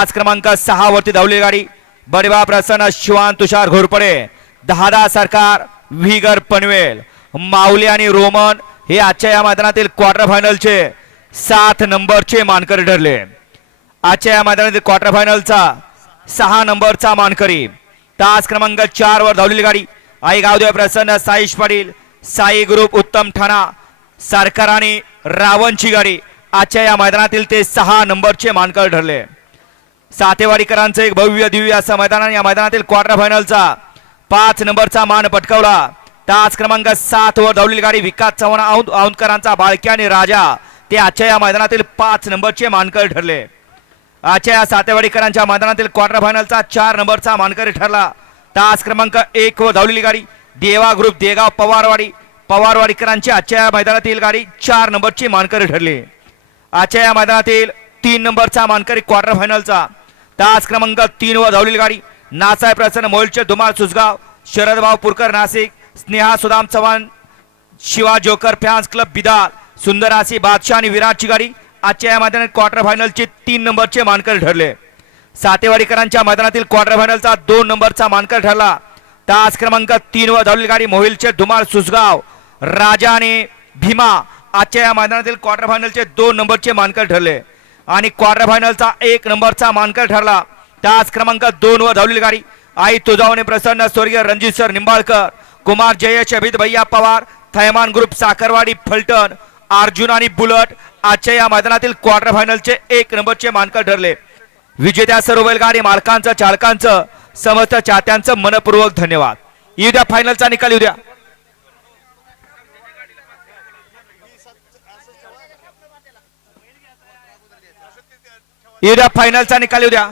आज क्रमांक सहा वरती धावलेली गाडी. बडेबा प्रसन्न शिवान तुषार घोरपडे. दहादा सरकार व्हीगर पनवेल. माऊली आणि रोमन हे आजच्या या मैदानातील क्वार्टर फायनलचे सात नंबरचे मानकरी ठरले. आजच्या या मैदानातील क्वार्टर फायनलचा सहा नंबरचा मानकरी. तास क्रमांक चार वर धावलेली गाडी. आई गावदेव प्रसन्न साईश पाटील साई ग्रुप उत्तम ठाणा सरकार आणि रावणची गाडी. आजच्या या मैदानातील ते सहा नंबरचे मानकर ठरले. सातेवाडीकरांचं एक भव्य दिव्य असं मैदान आणि या मैदानातील क्वार्टर फायनलचा पाच नंबरचा मान पटकावला. तास क्रमांक सात वर धावलेली गाडी विकास चव्हाण औंध औंधकरांचा बाळकी आणि राजा. ते आजच्या या मैदानातील पाच नंबरचे मानकर ठरले. आजच्या या सातेवाडीकरांच्या मैदानातील क्वार्टर फायनलचा चार नंबरचा मानकरी ठरला. तास क्रमांक एक वर धावलेली गाडी देवा ग्रुप देगाव पवारवाडी. पवारवाडीकरांची आजच्या या मैदानातील गाडी चार नंबरची मानकरी ठरली. आजच्या या मैदानातील तीन नंबरचा मानकरी क्वार्टर फायनलचा तास क्रमांक तीन वर धावलेली गाडी. नासाय प्रसन्न मोलचे धुमाळ सुसगाव शरदभाव Purkar Nashik Sneha Sudam Chavan Shiva joker fans club Bidar सुंदरासी Badshah आणि विराटची गाडी आजच्या या मैदानात क्वार्टर फायनलचे तीन नंबरचे मानकर ठरले. सातेवाडीकरांच्या मैदानातील क्वार्टर फायनलचा दोन नंबरचा मानकर ठरला. तास क्रमांक तीन वर धावलेली गाडी मोहिलचे धुमाळ सुसगाव राजा आणि भीमा आजच्या या मैदानातील क्वार्टर फायनलचे दोन नंबरचे मानकर ठरले. आणि क्वार्टर फायनलचा एक नंबरचा मानकर ठरला. त्याच क्रमांक दोन वर धावलेली गाडी. आई तुझावणे प्रसन्न स्वर्गीय रणजित सर निंबाळकर कुमार जयेश अभित भैया पवार थैमान ग्रुप साखरवाडी फलटण अर्जुन आणि बुलट आजच्या या मैदानातील क्वार्टर फायनलचे एक नंबरचे मानकर ठरले. विजेत्या सर्व बैलगाडी मालकांचं चालकांचं समस्त चाहत्यांचं मनपूर्वक धन्यवाद. येऊ द्या फायनलचा निकाल येऊ द्या. येऊ द्या फायनलचा निकाल येऊ द्या